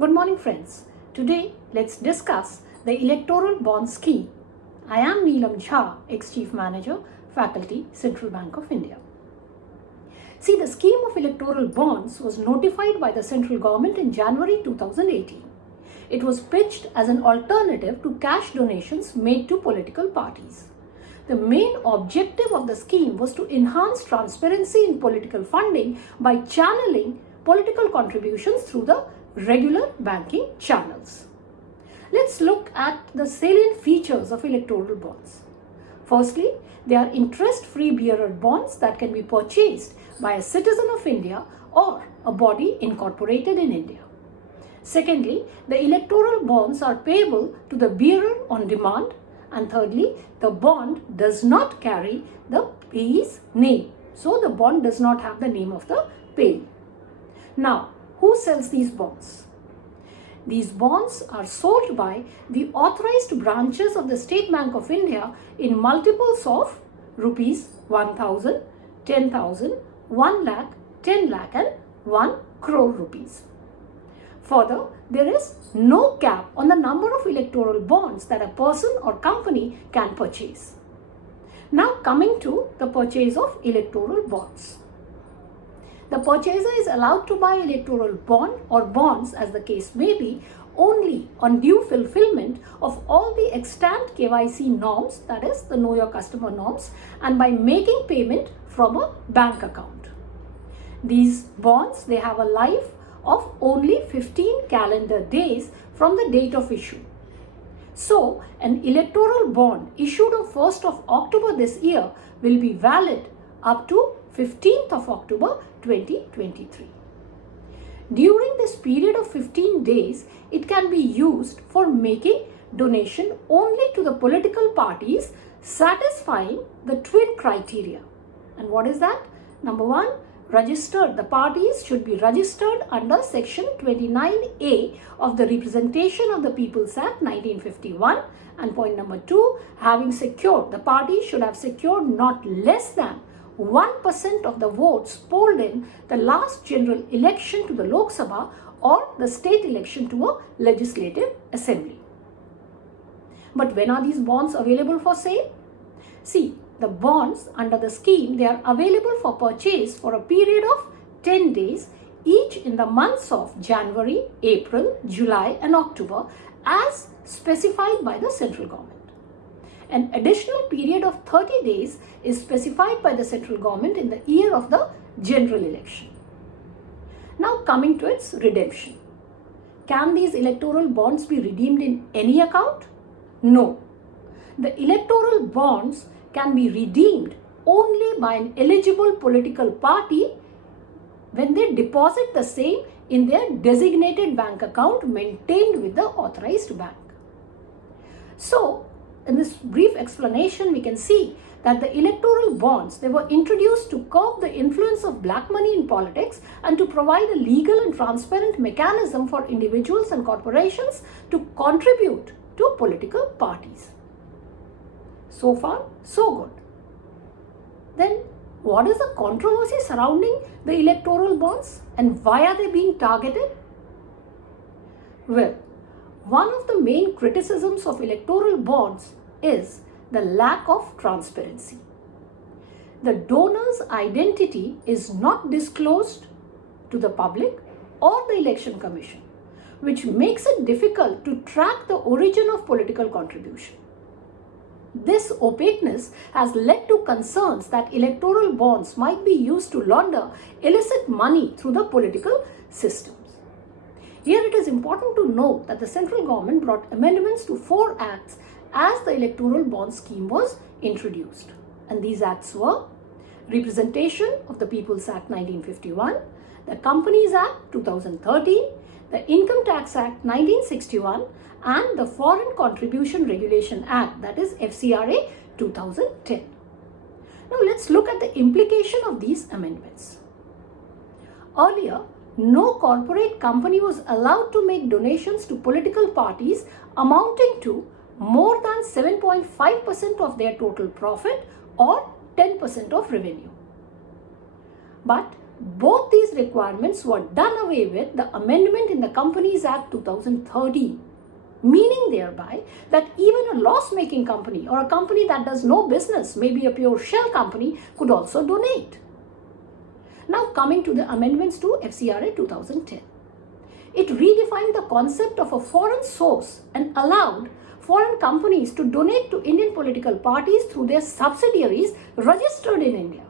Good morning friends. Today let's discuss the Electoral Bond scheme. I am Neelamjha, ex-Chief Manager, Faculty, Central Bank of India. See, the scheme of electoral bonds was notified by the central government in January 2018. It was pitched as an alternative to cash donations made to political parties. The main objective of the scheme was to enhance transparency in political funding by channeling political contributions through the regular banking channels. Let's look at the salient features of electoral bonds. Firstly, they are interest-free bearer bonds that can be purchased by a citizen of India or a body incorporated in India. Secondly, the electoral bonds are payable to the bearer on demand. And thirdly, the bond does not carry the payee's name. So the bond does not have the name of the payee. Now, who sells these bonds? These bonds are sold by the authorized branches of the State Bank of India in multiples of rupees 1,000, 10,000, 1 lakh, 10 lakh and 1 crore rupees. Further, there is no cap on the number of electoral bonds that a person or company can purchase. Now coming to the purchase of electoral bonds. The purchaser is allowed to buy electoral bond or bonds, as the case may be, only on due fulfillment of all the extant KYC norms, that is the Know Your Customer norms, and by making payment from a bank account. These bonds, they have a life of only 15 calendar days from the date of issue. So, an electoral bond issued on 1st of October this year will be valid up to 15th of October 2023. During this period of 15 days, it can be used for making donation only to the political parties satisfying the twin criteria. And what is that? Number one, registered. The parties should be registered under section 29A of the Representation of the People's Act 1951. And point number two, having secured, the parties should have secured not less than 1% of the votes polled in the last general election to the Lok Sabha or the state election to a legislative assembly. But when are these bonds available for sale? See, the bonds under the scheme, they are available for purchase for a period of 10 days each in the months of January, April, July and October as specified by the central government. An additional period of 30 days is specified by the central government in the year of the general election. Now coming to its redemption. Can these electoral bonds be redeemed in any account? No. The electoral bonds can be redeemed only by an eligible political party when they deposit the same in their designated bank account maintained with the authorized bank. So, in this brief explanation, we can see that the electoral bonds, they were introduced to curb the influence of black money in politics and to provide a legal and transparent mechanism for individuals and corporations to contribute to political parties. So far, so good. Then, what is the controversy surrounding the electoral bonds and why are they being targeted? Well, one of the main criticisms of electoral bonds is the lack of transparency. The donor's identity is not disclosed to the public or the Election Commission, which makes it difficult to track the origin of political contribution. This opaqueness has led to concerns that electoral bonds might be used to launder illicit money through the political systems. Here it is important to note that the central government brought amendments to 4 acts as the electoral bond scheme was introduced. And these acts were Representation of the People's Act 1951, the Companies Act 2013, the Income Tax Act 1961 and the Foreign Contribution Regulation Act, that is FCRA 2010. Now let's look at the implication of these amendments. Earlier, no corporate company was allowed to make donations to political parties amounting to more than 7.5% of their total profit or 10% of revenue. But Both these requirements were done away with the amendment in the Companies Act 2013, meaning thereby that even a loss-making company or a company that does no business, maybe a pure shell company, could also donate. Now coming to the amendments to FCRA 2010. It redefined the concept of a foreign source and allowed foreign companies to donate to Indian political parties through their subsidiaries registered in India.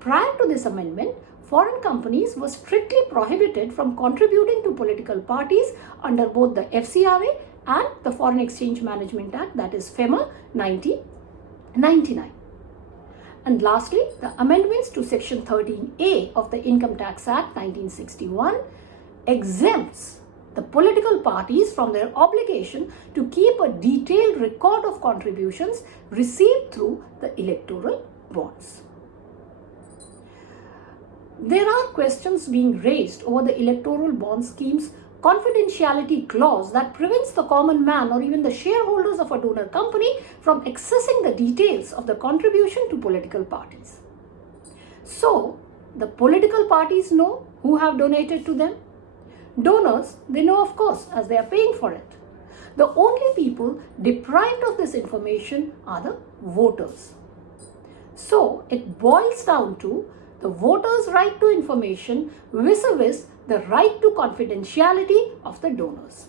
Prior to this amendment, foreign companies were strictly prohibited from contributing to political parties under both the FCRA and the Foreign Exchange Management Act, that is FEMA 1999. And lastly, the amendments to Section 13A of the Income Tax Act 1961 exempts the political parties from their obligation to keep a detailed record of contributions received through the electoral bonds. There are questions being raised over the electoral bond scheme's confidentiality clause that prevents the common man or even the shareholders of a donor company from accessing the details of the contribution to political parties. So, the political parties know who have donated to them. Donors, they know of course, as they are paying for it. The only people deprived of this information are the voters. So, it boils down to the voters' right to information vis-a-vis the right to confidentiality of the donors.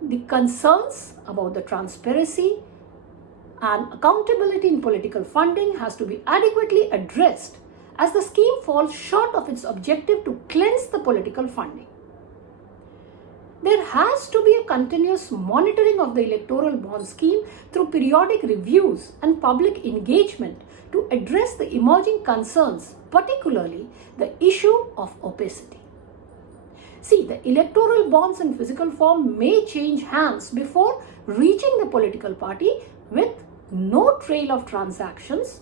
The concerns about the transparency and accountability in political funding has to be adequately addressed as the scheme falls short of its objective to cleanse the political funding. There has to be a continuous monitoring of the electoral bond scheme through periodic reviews and public engagement to address the emerging concerns, particularly the issue of opacity. See, the electoral bonds in physical form may change hands before reaching the political party with no trail of transactions,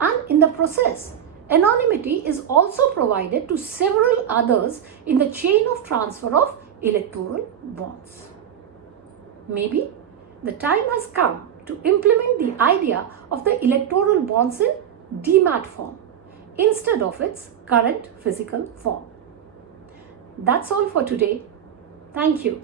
and in the process, anonymity is also provided to several others in the chain of transfer of electoral bonds. Maybe the time has come to implement the idea of the electoral bonds in demat form instead of its current physical form. That's all for today. Thank you.